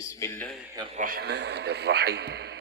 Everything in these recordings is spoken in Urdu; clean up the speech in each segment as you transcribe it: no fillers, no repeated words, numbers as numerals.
بسم الله الرحمن الرحيم.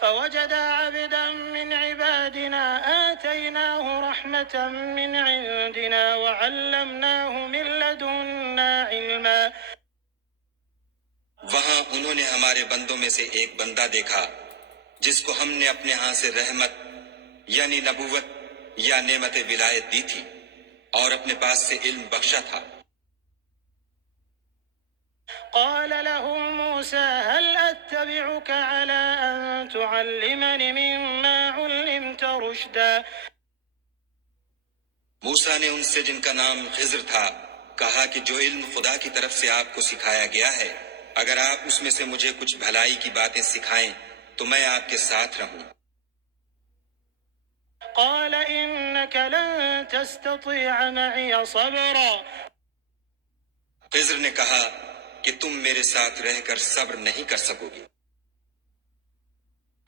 فوجد عبدا من عبادنا آتيناه رحمة من عندنا وعلمناه من لدنا علما. وہاں انہوں نے ہمارے بندوں میں سے ایک بندہ دیکھا جس کو ہم نے اپنے ہاں سے رحمت یعنی نبوت یا نعمت ولایت دی تھی اور اپنے پاس سے علم بخشا تھا۔ قال له موسى هل أتبعك على أن تعلمني مما علمت رشدا. موسیٰ نے ان سے جن کا نام خضر تھا کہا کہ جو علم خدا کی طرف سے آپ کو سکھایا گیا ہے اگر آپ اس میں سے مجھے کچھ بھلائی کی باتیں سکھائیں تو میں آپ کے ساتھ رہوں۔ قال إنك لن تستطيع معي صبرا. خضر نے کہا کہ تم میرے ساتھ رہ کر صبر نہیں کر سکو گے۔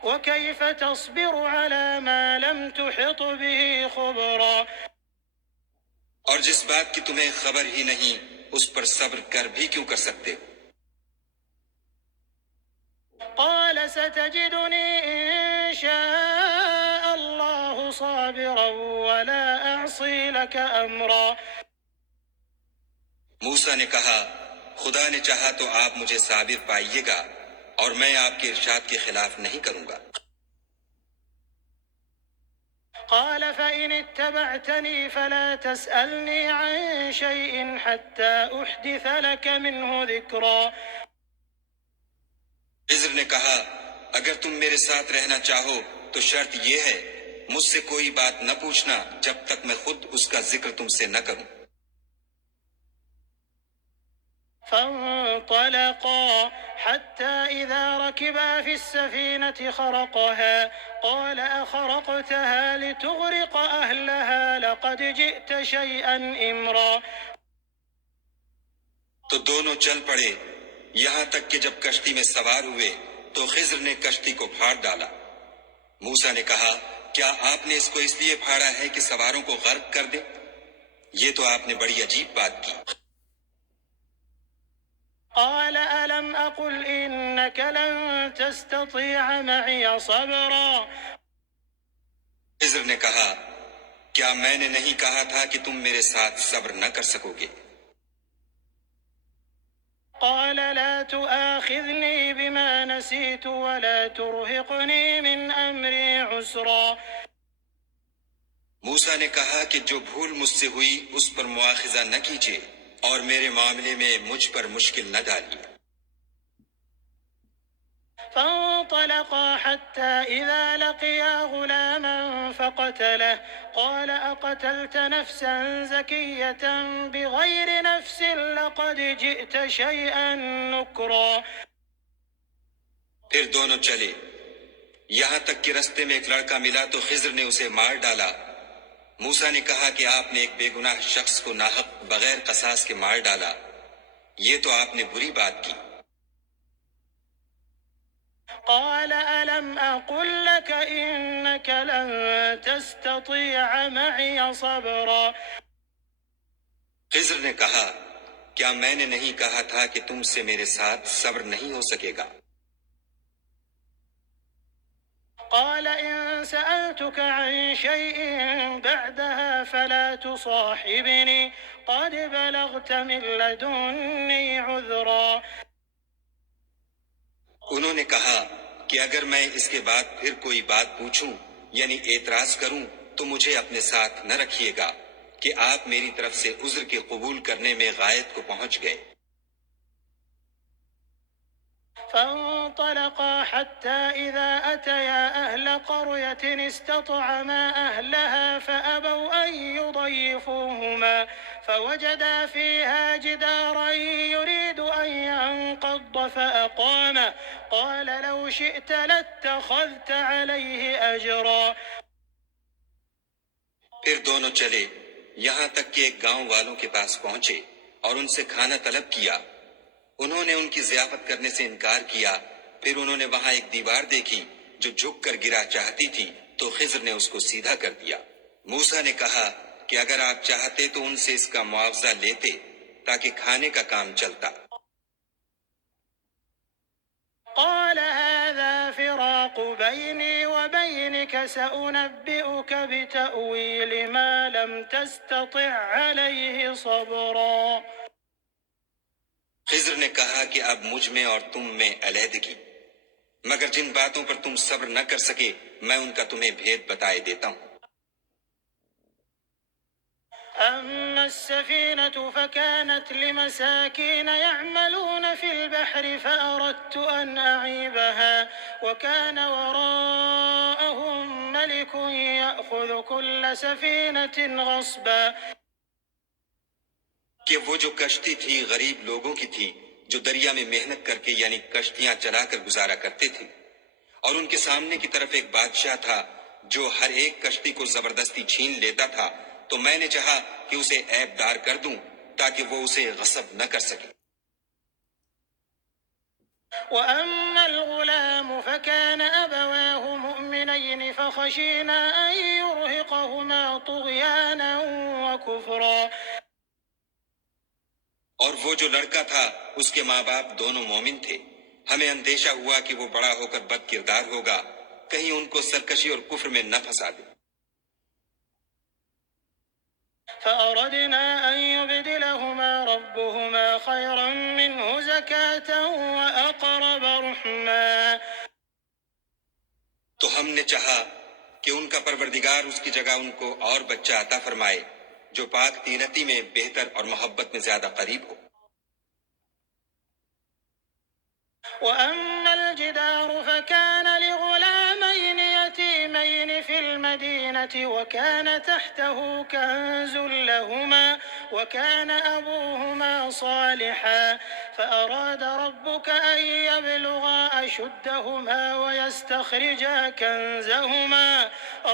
وكيف تصبر على ما لم تحط به خبرا. اور جس بات کی تمہیں خبر ہی نہیں اس پر صبر کر بھی کیوں کر سکتے ہو؟ قال ستجدني إن شاء الله صابرا ولا أعصي لك أمرا. موسیٰ نے کہا خدا نے چاہا تو آپ مجھے صابر پائیے گا اور میں آپ کے ارشاد کے خلاف نہیں کروں گا۔ قال فإن اتبعتني فلا تسألني عن شيء حتى أحدث لك منه ذكرا. خضر نے کہا اگر تم میرے ساتھ رہنا چاہو تو شرط یہ ہے مجھ سے کوئی بات نہ پوچھنا جب تک میں خود اس کا ذکر تم سے نہ کروں۔ فانطلقا حتى إذا ركبا في السفينة خرقها قال أخرقتها لتغرق أهلها لقد جئت شيئا إمرا. تو دونوں چل پڑے یہاں تک کہ جب کشتی میں سوار ہوئے تو خضر نے کشتی کو پھاڑ ڈالا۔ موسیٰ نے کہا کیا آپ نے اس کو اس لیے پھاڑا ہے کہ سواروں کو غرق کر دے؟ یہ تو آپ نے بڑی عجیب بات کی۔ قال ألم أقل إنك لن تستطيع معي صبرا. خضر نے کہا کیا میں نے نہیں کہا تھا کہ تم میرے ساتھ صبر نہ کر سکو گے؟ قال لا تؤاخذني بما نسيت ولا ترهقني من أمري عسرا. موسیٰ نے کہا کہ جو بھول مجھ سے ہوئی اس پر مواخذہ نہ کیجیے اور میرے معاملے میں مجھ پر مشکل نہ ڈالیے۔ فانطلقا حتى إذا لقيا غلاما فقتله قال أقتلت نفسا زكية بغير نفس لقد جئت شيئا نكرا. پھر دونوں چلے یہاں تک کہ رستے میں ایک لڑکا ملا تو خضر نے اسے مار ڈالا۔ موسیٰ نے کہا کہ آپ نے ایک بے گناہ شخص کو ناحق بغیر قصاص کے مار ڈالا، یہ تو آپ نے بری بات کی۔ قال ألم أقل لك إنك لن تستطيع معي صبرا. خضر نے کہا کیا میں نے نہیں کہا تھا کہ تم سے میرے ساتھ صبر نہیں ہو سکے گا؟ قال إن سألتك عن شيء بعدها فلا تصاحبني قد بلغت من لدني عذرا. انہوں نے کہا کہ اگر میں اس کے بعد پھر کوئی بات پوچھوں یعنی اعتراض کروں تو مجھے اپنے ساتھ نہ رکھیے گا کہ آپ میری طرف سے عذر کے قبول کرنے میں غایت کو پہنچ گئے۔ فانطلقا حتى إذا أتيا أهل قرية استطعما أهلها فأبوا أن يضيفوهما فوجدا فيها جدارا يريد أن ينقض فأقامه قال لو شئت لاتخذت عليه أجرا. پھر دونوں چلے یہاں تک کہ ایک گاؤں والوں کے پاس پہنچے اور ان سے کھانا طلب کیا۔ انہوں نے ان کی ضیافت کرنے سے انکار کیا۔ پھر انہوں نے وہاں ایک دیوار دیکھی جو جھک کر گرا چاہتی تھی تو خضر نے اس کو سیدھا کر دیا۔ موسیٰ نے کہا کہ اگر آپ چاہتے تو ان سے اس کا معاوضہ لیتے تاکہ کھانے کا کام چلتا۔ قال هذا فراق بيني وبينك سأنبئك بتأويل ما لم تستطع عليه صبرا۔ خضر نے کہا کہ اب مجھ میں اور تم میں علیحدگی، مگر جن باتوں پر تم صبر نہ کر سکے میں ان کا تمہیں بھید بتائے دیتا ہوں۔ أما السفينة فكانت لمساكين يعملون في البحر فأردت أن أعيبها وكان وراءهم ملك يأخذ كل سفينة غصبا۔ کہ وہ جو کشتی تھی غریب لوگوں کی تھی جو دریا میں محنت کر کے یعنی کشتیاں چلا کر گزارا کرتے تھے، اور ان کے سامنے کی طرف ایک بادشاہ تھا جو ہر ایک کشتی کو زبردستی چھین لیتا تھا، تو میں نے چاہا کہ اسے عیب دار کر دوں تاکہ وہ اسے غصب نہ کر سکے۔ وأما الغلام فكان أبواه مؤمنين فخشينا أن يرهقهما طغيانا وكفرا۔ اور وہ جو لڑکا تھا اس کے ماں باپ دونوں مومن تھے، ہمیں اندیشہ ہوا کہ وہ بڑا ہو کر بد کردار ہوگا، کہیں ان کو سرکشی اور کفر میں نہ پھنسا دے۔ فأردنا أن يبدلهما ربهما خيرا منه زكاة وأقرب رحما۔ تو ہم نے چاہا کہ ان کا پروردگار اس کی جگہ ان کو اور بچہ عطا فرمائے جو پاک تینتی میں بہتر اور محبت میں زیادہ قریب ہو۔ وأما الجدار فكان لغلامين يتيمين في المدينة وكان تحته كنز لهما وكان أبوهما صالحا فأراد ربك أن يبلغا أشدهما ويستخرجا كنزهما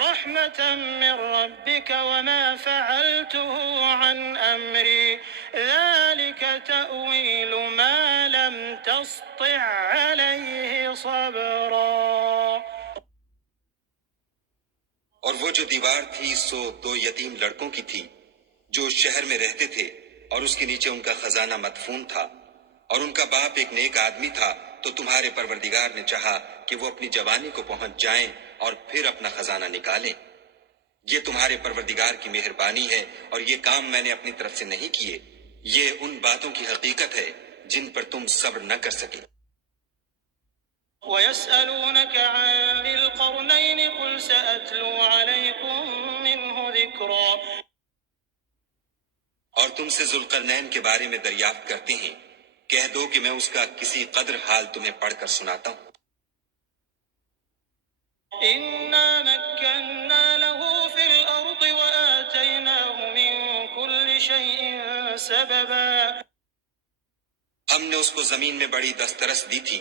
رحمة من ربك وما فعلته عن أمري ذلك تأويل ما لم تسطع عليه صبرا۔ اور وہ جو دیوار تھی سو 2 یتیم لڑکوں کی تھی جو شہر میں رہتے تھے، اور اس کے نیچے ان کا خزانہ مدفون تھا، اور ان کا باپ ایک نیک آدمی تھا، تو تمہارے پروردگار نے چاہا کہ وہ اپنی جوانی کو پہنچ جائیں اور پھر اپنا خزانہ نکالیں۔ یہ تمہارے پروردگار کی مہربانی ہے، اور یہ کام میں نے اپنی طرف سے نہیں کیے، یہ ان باتوں کی حقیقت ہے جن پر تم صبر نہ کر سکے۔ ويسألونك عن ذي القرنين قل سأتلو عليكم منه ذكرا۔ اور تم سے ذوالقرنین کے بارے میں دریافت کرتے ہیں، کہہ دو کہ میں اس کا کسی قدر حال تمہیں پڑھ کر سناتا ہوں۔ إنا مكنا له في الأرض وآتيناه من كل شيء سببا۔ ہم نے اس کو زمین میں بڑی دسترس دی تھی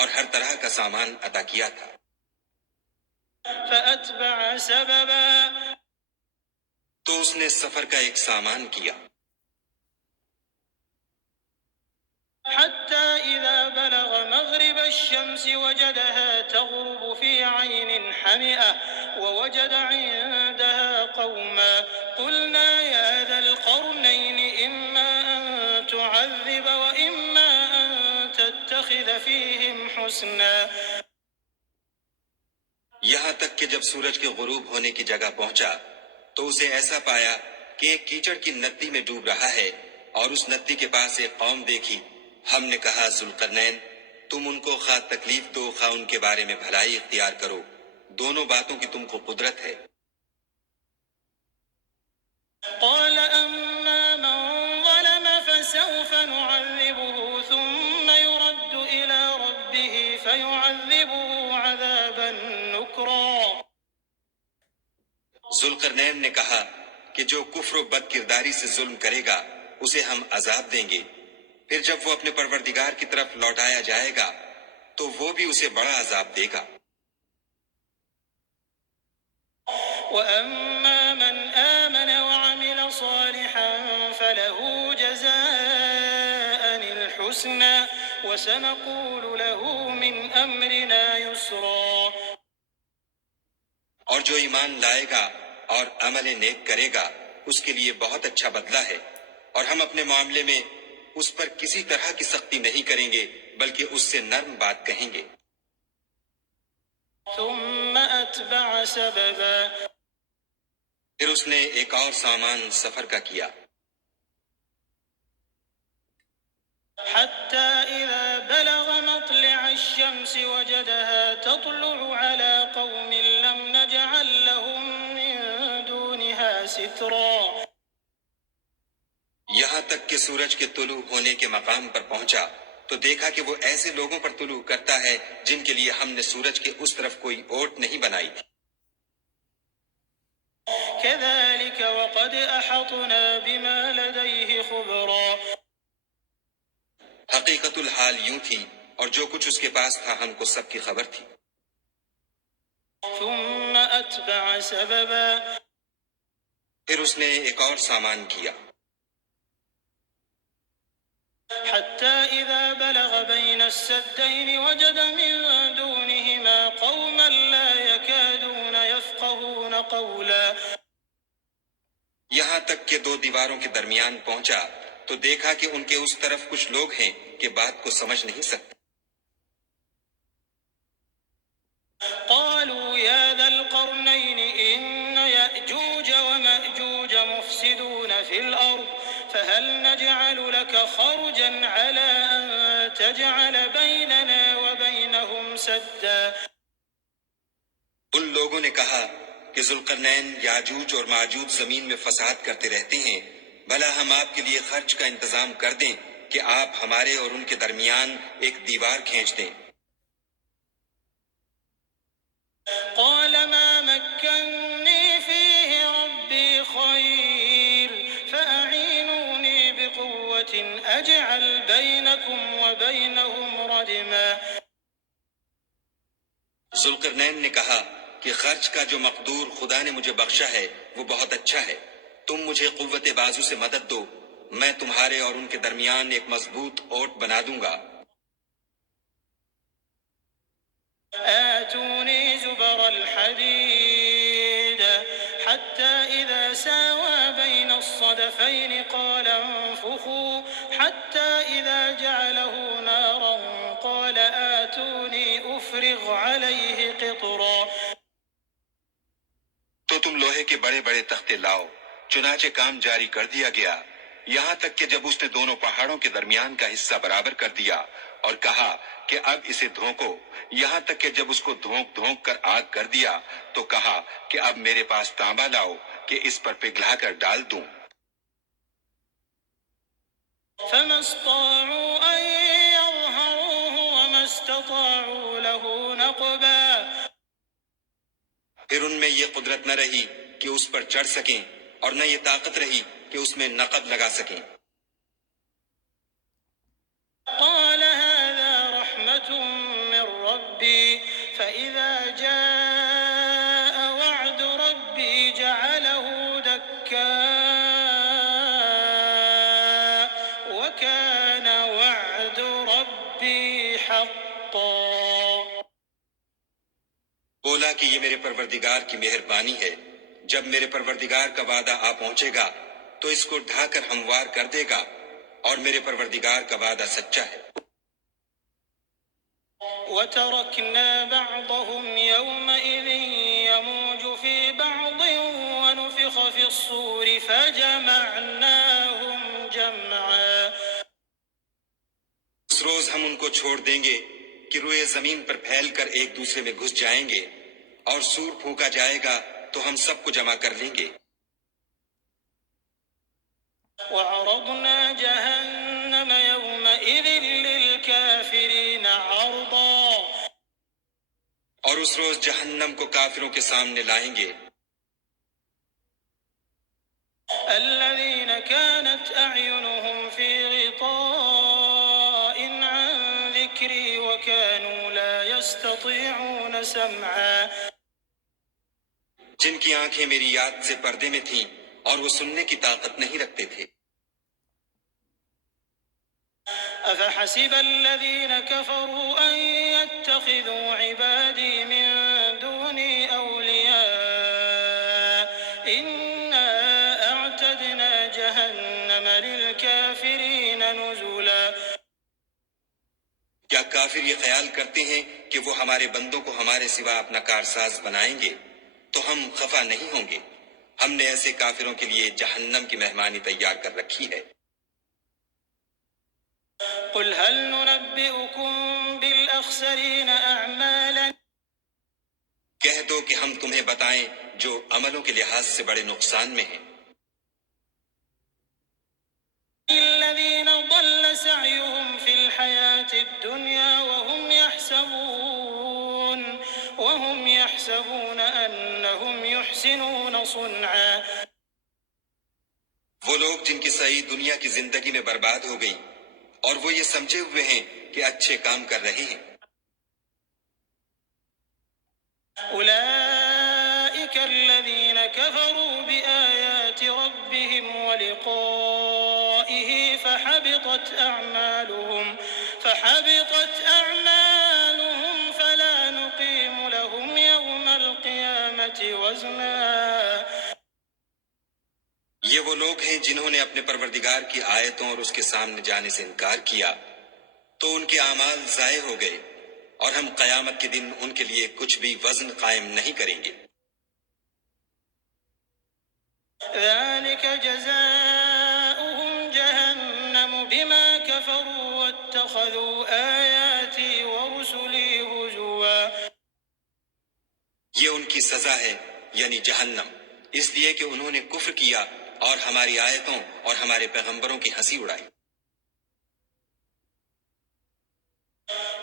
اور ہر طرح کا سامان عطا کیا تھا۔ فأتبع سببا۔ تو اس نے سفر کا ایک سامان کیا، حتى إذا بلغ مغرب الشمس وجدها تغرب في عين حمئة ووجد عندها قوما قلنا يا ذا القرنين إما أن تعذب وإما أن تتخذ فيهم حسنا۔ یہاں تک کہ جب سورج کے غروب ہونے کی جگہ پہنچا تو اسے ایسا پایا کہ ایک کیچڑ کی ندی میں ڈوب رہا ہے، اور اس ندی کے پاس ایک قوم دیکھی۔ ہم نے کہا ذوالقرنین تم ان کو خواہ تکلیف دو خواہ ان کے بارے میں بھلائی اختیار کرو، دونوں باتوں کی تم کو قدرت ہے۔ قال أما من ظلم فسوف نعذبه ثم يرد إلى ربه فيعذبه عذابا نكرا۔ ذوالقرنین نے کہا کہ جو کفر و بد کرداری سے ظلم کرے گا اسے ہم عذاب دیں گے، پھر جب وہ اپنے پروردگار کی طرف لوٹایا جائے گا تو وہ بھی اسے بڑا عذاب دے گا۔ وأما من آمن وعمل صالحا فله جزاء الحسنى وسنقول له من أمرنا يسرا۔ اور جو ایمان لائے گا اور عمل نیک کرے گا اس کے لیے بہت اچھا بدلہ ہے، اور ہم اپنے معاملے میں اس پر کسی طرح کی سختی نہیں کریں گے بلکہ اس سے نرم بات کہیں گے۔ ثم أتبع سببا پھر اس نے ایک اور سامان سفر کا کیا، حتى إذا بلغ مطلع الشمس وجدها تطلع على قوم لم نجعل لهم من دونها سترا یہاں تک کہ سورج کے طلوع ہونے کے مقام پر پہنچا تو دیکھا کہ وہ ایسے لوگوں پر طلوع کرتا ہے جن کے لیے ہم نے سورج کے اس طرف کوئی اوٹ نہیں بنائی تھی۔ كذلك وقد أحطنا بما لديه خبرا حقیقت الحال یوں تھی اور جو کچھ اس کے پاس تھا ہم کو سب کی خبر تھی۔ ثم أتبع سببا پھر اس نے ایک اور سامان کیا، حتى إذا بلغ بين السدين وجد من دونهما قوما لا يكادون يفقهون قولا یہاں تک کہ دو دیواروں کے درمیان پہنچا تو دیکھا کہ ان کے اس طرف کچھ لوگ ہیں کہ بات کو سمجھ نہیں سکتے۔ قالوا يا ذا القرنين إن يأجوج ومأجوج مفسدون في الأرض فهل نجعل لك خرجا على أن تجعل بيننا وبينهم سدا ان لوگوں نے کہا کہ ذوالقرنین یاجوج اور ماجوج زمین میں فساد کرتے رہتے ہیں، بھلا ہم آپ کے لیے خرچ کا انتظام کر دیں کہ آپ ہمارے اور ان کے درمیان ایک دیوار کھینچ دیں۔ قال ما مكنني فيه ربي خير فأعينوني بقوة أجعل بينكم وبينهم ردما ذوالقرنین نے کہا کہ خرچ کا جو مقدور خدا نے مجھے بخشا ہے وہ بہت اچھا ہے، تم مجھے قوت بازو سے مدد دو، میں تمہارے اور ان کے درمیان ایک مضبوط اوٹ بنا دوں گا۔ آتوني زبر الحديد حتى إذا ساوى بين الصدفين قال انفخوا حتى إذا جعله نارا قال آتوني أفرغ عليه قطرا تو تم لوہے کے بڑے بڑے تختے لاؤ، چنانچہ کام جاری کر دیا گیا، یہاں تک کہ جب اس نے دونوں پہاڑوں کے درمیان کا حصہ برابر کر دیا اور کہا کہ اب اسے دھونکو، یہاں تک کہ جب اس کو دھونک دھونک کر آگ کر دیا تو کہا کہ اب میرے پاس تانبا لاؤ کہ اس پر پگھلا کر ڈال دوں۔ فما استطاعوا أن يظهروه وما استطاعوا له نقبا پھر ان میں یہ قدرت نہ رہی کہ اس پر چڑھ سکیں اور نہ یہ طاقت رہی کہ اس میں نقب لگا سکیں۔ قال هذا رحمة من ربي فإذا جاء وعد ربي جعله دكاء وكان وعد ربي حقا بولا کہ یہ میرے پروردگار کی مہربانی ہے، جب میرے پروردگار کا وعدہ آ پہنچے گا تو اس کو ڈھا کر ہموار کر دے گا، اور میرے پروردگار کا وعدہ سچا ہے۔ وتركنا بعضهم يومئذ يموج في بعض ونفخ في الصور فجمعناهم جمعا اس روز ہم ان کو چھوڑ دیں گے کہ روئے زمین پر پھیل کر ایک دوسرے میں گھس جائیں گے، اور سور پھونکا جائے گا تو ہم سب کو جمع کر لیں گے۔ وعرضنا جهنم يومئذ للكافرين عرضا اور اس روز جہنم کو کافروں کے سامنے لائیں گے۔ الذين كانت أعينهم في غطاء عن ذكري وكانوا لا يستطيعون سمعا جن کی آنکھیں میری یاد سے پردے میں تھیں اور وہ سننے کی طاقت نہیں رکھتے تھے۔ أفحسب الذين كفروا أن يتخذوا عبادي من دوني أولياء إنا أعتدنا جهنم للكافرين للكافرين نزلا. کیا کافر یہ خیال کرتے ہیں کہ وہ ہمارے بندوں کو ہمارے سوا اپنا کارساز بنائیں گے تو ہم خفا نہیں ہوں گے؟ ہم نے ایسے کافروں کے لیے جہنم کی مہمانی تیار کر رکھی ہے۔ قل هل ننبئكم بالأخسرين أعمالا. کہہ دو کہ ہم تمہیں بتائیں جو عملوں کے لحاظ سے بڑے نقصان میں ہیں۔ الذين ضل سعيهم في الحياة الدنيا وهم يحسبون أنهم يحسنون صنعا. وہ لوگ جن کی سعی دنیا کی زندگی میں برباد ہو گئی اور وہ یہ سمجھے ہوئے ہیں کہ اچھے کام کر رہے ہیں۔ أولئك الذين كفروا بآيات ربهم ولقائه فحبطت أعمالهم فلا نقيم لهم يوم القيامة وزنا. یہ وہ لوگ ہیں جنہوں نے اپنے پروردگار کی آیتوں اور اس کے سامنے جانے سے انکار کیا تو ان کے اعمال ضائع ہو گئے اور ہم قیامت کے دن ان کے لیے کچھ بھی وزن قائم نہیں کریں گے۔ ذلك جزاؤهم جهنم بما كفروا واتخذوا آياتي ورسلي هزوا. یہ ان کی سزا ہے یعنی جہنم، اس لیے کہ انہوں نے کفر کیا اور ہماری آیتوں اور ہمارے پیغمبروں کی ہنسی اڑائی۔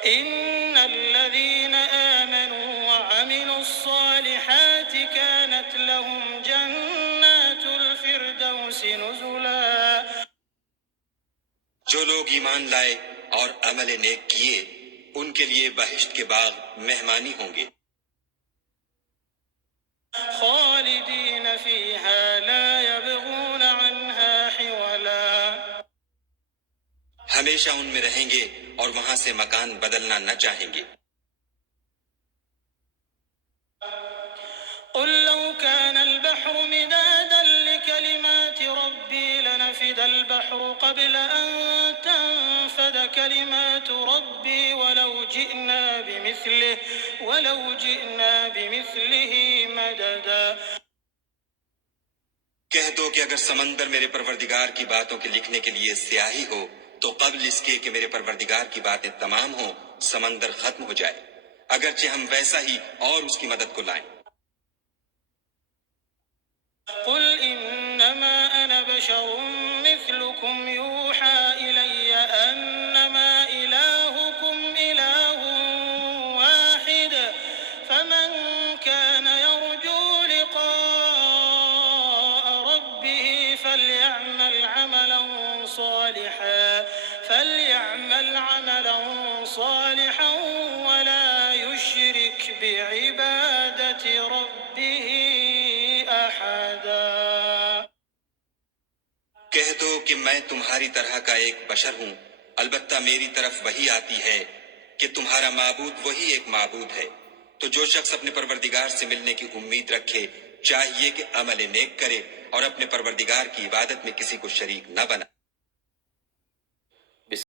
إن الذين آمنوا وعملوا الصالحات كانت لهم جنات الفردوس نزلا. جو لوگ ایمان لائے اور عمل نیک کیے ان کے لیے بہشت کے باغ مہمانی ہوں گے۔ خالدين فيها لا يبغون عنها حولا. ہمیشہ ان میں رہیں گے اور وہاں سے مکان بدلنا نہ چاہیں گے۔ قل لو كان البحر مدادا لكلمات ربي لنفد البحر قبل أن تنفد كلمات ربي ولو جئنا بمثله مددا. کہہ دو کہ اگر سمندر میرے پروردگار کی باتوں کے لکھنے کے لیے سیاہی ہو تو قبل اس کے کہ میرے پروردگار کی باتیں تمام ہوں سمندر ختم ہو جائے، اگرچہ ہم ویسا ہی اور اس کی مدد کو لائیں۔ قل إنما أنا بشر مثلكم يوحى إلي أنما إلهكم إله واحد فمن كان يرجو لقاء ربه فليعمل عملا صالحا ولا يشرك بعبادة ربه أحدا. کہہ دو کہ میں تمہاری طرح کا ایک بشر ہوں، البتہ میری طرف وہی آتی ہے کہ تمہارا معبود وہی ایک معبود ہے، تو جو شخص اپنے پروردگار سے ملنے کی امید رکھے چاہیے کہ عمل نیک کرے اور اپنے پروردگار کی عبادت میں کسی کو شریک نہ بنا۔